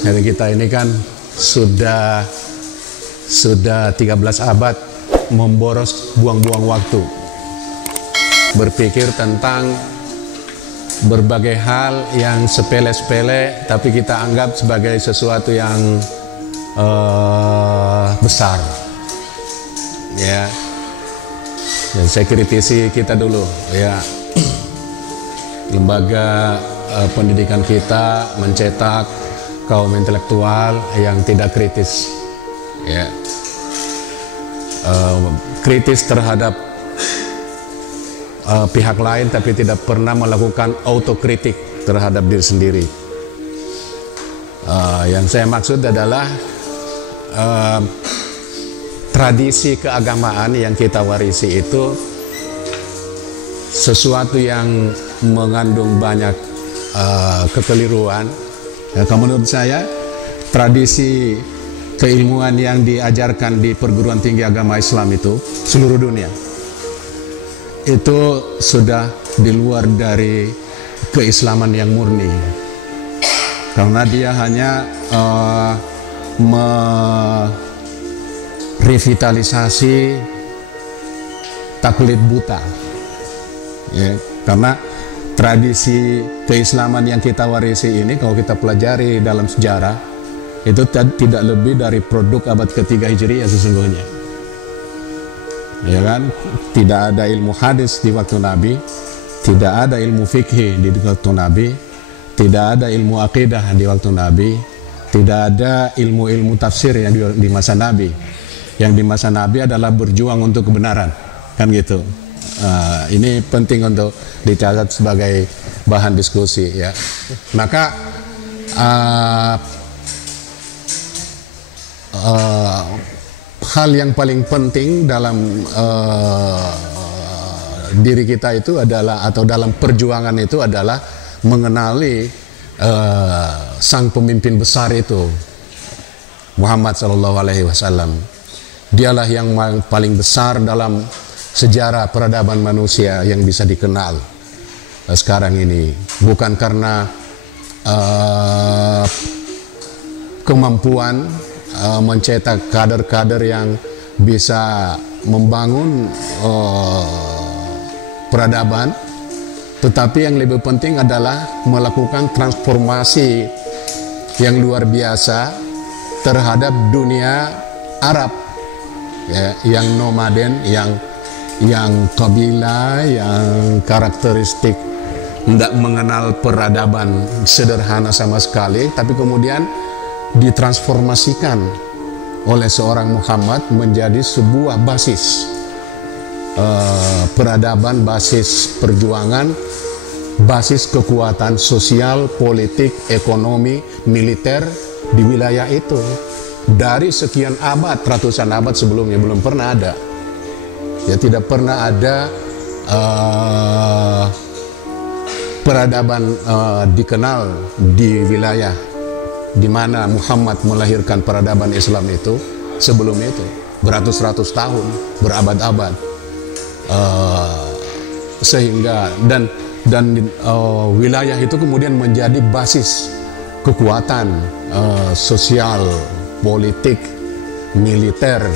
Hari kita ini kan sudah 13 abad memboros, buang-buang waktu berpikir tentang berbagai hal yang sepele-sepele tapi kita anggap sebagai sesuatu yang besar, ya. Dan saya kritisi kita dulu, ya. Lembaga pendidikan kita mencetak kaum intelektual yang tidak kritis, ya. Kritis terhadap pihak lain tapi tidak pernah melakukan autokritik terhadap diri sendiri. Yang saya maksud adalah tradisi keagamaan yang kita warisi itu sesuatu yang mengandung banyak kekeliruan. Menurut saya tradisi keilmuan yang diajarkan di perguruan tinggi agama Islam itu seluruh dunia itu sudah di luar dari keislaman yang murni, karena dia hanya merevitalisasi taklid buta, ya. Karena tradisi keislaman yang kita warisi ini kalau kita pelajari dalam sejarah itu tidak lebih dari produk abad ketiga Hijriah sesungguhnya, ya kan? Tidak ada ilmu hadis di waktu Nabi, tidak ada ilmu fikih di waktu Nabi, tidak ada ilmu akidah di waktu Nabi, tidak ada ilmu-ilmu tafsir yang di masa Nabi. Yang di masa Nabi adalah berjuang untuk kebenaran, kan gitu. Ini penting untuk dicatat sebagai bahan diskusi, ya. Maka hal yang paling penting dalam diri kita itu adalah, atau dalam perjuangan itu adalah mengenali sang pemimpin besar itu, Muhammad SAW. Dialah yang paling besar dalam sejarah peradaban manusia yang bisa dikenal sekarang ini, bukan karena kemampuan mencetak kader-kader yang bisa membangun peradaban, tetapi yang lebih penting adalah melakukan transformasi yang luar biasa terhadap dunia Arab, ya, yang nomaden, yang kabilah, yang karakteristik tidak mengenal peradaban sederhana sama sekali, tapi kemudian ditransformasikan oleh seorang Muhammad menjadi sebuah basis peradaban, basis perjuangan, basis kekuatan sosial, politik, ekonomi, militer di wilayah itu. Dari sekian abad, ratusan abad sebelumnya belum pernah ada, ya, tidak pernah ada peradaban dikenal di wilayah di mana Muhammad melahirkan peradaban Islam itu sebelum itu, beratus-ratus tahun, berabad-abad, sehingga dan wilayah itu kemudian menjadi basis kekuatan sosial, politik, militer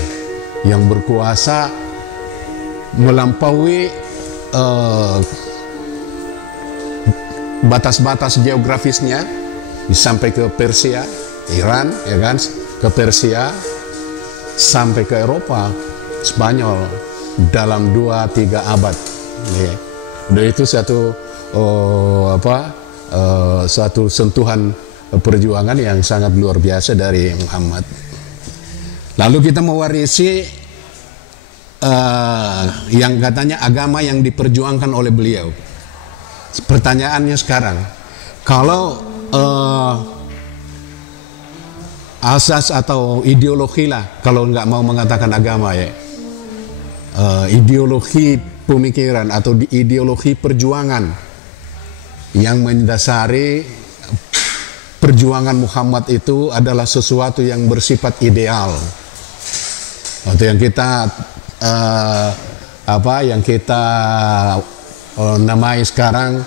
yang berkuasa melampaui batas-batas geografisnya, sampai ke Persia, Iran, ya kan, ke Persia, sampai ke Eropa, Spanyol dalam 2-3 abad, ya. Dan itu satu suatu sentuhan perjuangan yang sangat luar biasa dari Muhammad. Lalu kita mewarisi yang katanya agama yang diperjuangkan oleh beliau. Pertanyaannya sekarang, kalau asas atau ideologi lah, kalau nggak mau mengatakan agama, ya, ideologi pemikiran atau ideologi perjuangan yang mendasari perjuangan Muhammad itu adalah sesuatu yang bersifat ideal, atau yang kita namai sekarang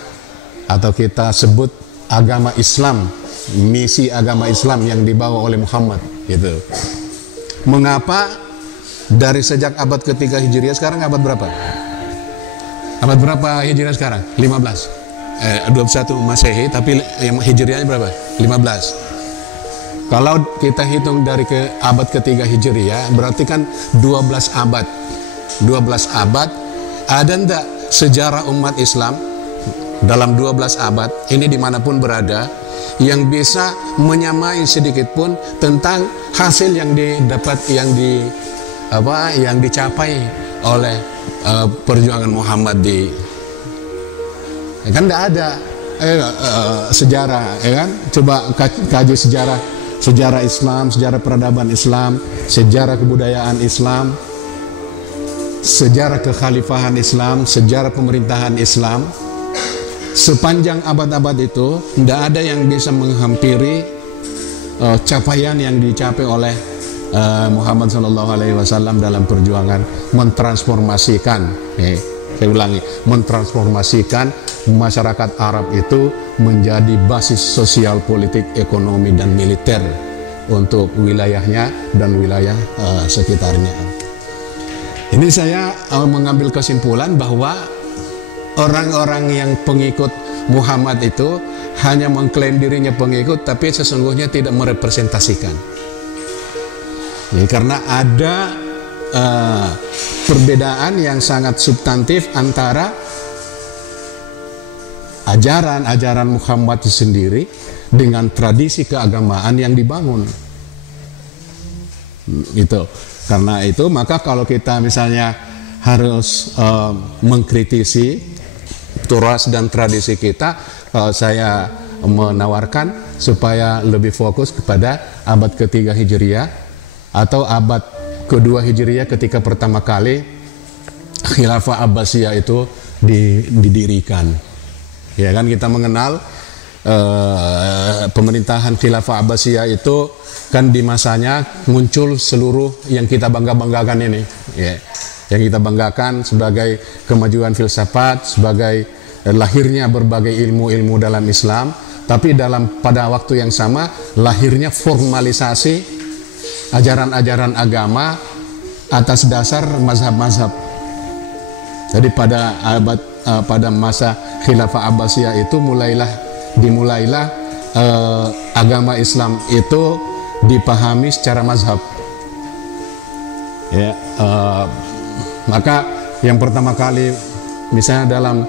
atau kita sebut agama Islam misi agama Islam yang dibawa oleh Muhammad gitu. Mengapa dari sejak abad ketiga Hijriah, sekarang abad berapa? Abad berapa Hijriah sekarang? 21 Masehi, tapi Hijriahnya berapa? 15. Kalau kita hitung dari ke abad ketiga Hijriah, berarti kan 12 abad. 12 abad, ada enggak sejarah umat Islam dalam 12 abad ini dimanapun berada yang bisa menyamai sedikit pun tentang hasil yang didapat, yang dicapai oleh perjuangan Muhammad kan enggak ada sejarah, kan? Coba kaji sejarah Islam, sejarah peradaban Islam, sejarah kebudayaan Islam, sejarah kekhalifahan Islam, sejarah pemerintahan Islam. Sepanjang abad-abad itu tidak ada yang bisa menghampiri capaian yang dicapai oleh Muhammad SAW dalam perjuangan mentransformasikan, saya ulangi, mentransformasikan masyarakat Arab itu menjadi basis sosial, politik, ekonomi, dan militer untuk wilayahnya dan wilayah sekitarnya. Ini saya mengambil kesimpulan bahwa orang-orang yang pengikut Muhammad itu hanya mengklaim dirinya pengikut, tapi sesungguhnya tidak merepresentasikan. Ya, karena ada perbedaan yang sangat substantif antara ajaran Muhammad itu sendiri dengan tradisi keagamaan yang dibangun. Itu. Karena itu maka kalau kita misalnya harus mengkritisi turas dan tradisi kita, saya menawarkan supaya lebih fokus kepada abad ketiga Hijriah atau abad kedua Hijriah ketika pertama kali Khilafah Abbasiyah itu didirikan. Ya kan, kita mengenal pemerintahan Khilafah Abbasiyah itu kan di masanya muncul seluruh yang kita bangga-banggakan ini, ya. Yang kita banggakan sebagai kemajuan filsafat, sebagai lahirnya berbagai ilmu-ilmu dalam Islam, tapi pada waktu yang sama lahirnya formalisasi ajaran-ajaran agama atas dasar mazhab-mazhab. Jadi pada masa Khilafah Abbasiyah itu dimulailah agama Islam itu dipahami secara mazhab. Ya, maka yang pertama kali misalnya dalam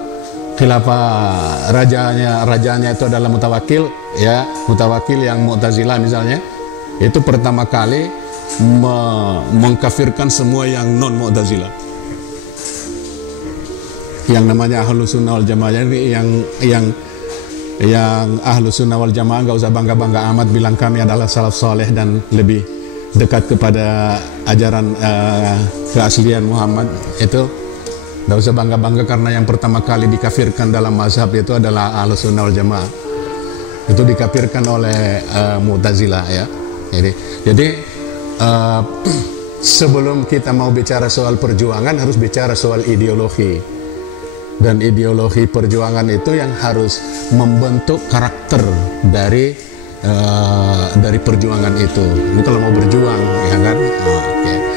khilafah rajanya itu adalah Mutawakil, ya, Mutawakil yang Mu'tazilah misalnya, itu pertama kali mengkafirkan semua yang non Mu'tazilah. Yang namanya Ahlus Sunnah wal Jamaah, yang Ahlus Sunnah wal Jamaah nggak usah bangga-bangga amat bilang kami adalah salaf soleh dan lebih dekat kepada ajaran keaslian Muhammad. Itu nggak usah bangga-bangga, karena yang pertama kali dikafirkan dalam mazhab itu adalah Ahlus Sunnah wal Jamaah. Itu dikafirkan oleh Mu'tazilah, ya. Jadi sebelum kita mau bicara soal perjuangan harus bicara soal ideologi. Dan ideologi perjuangan itu yang harus membentuk karakter dari perjuangan itu. Ini kalau mau berjuang, ya kan? Oke.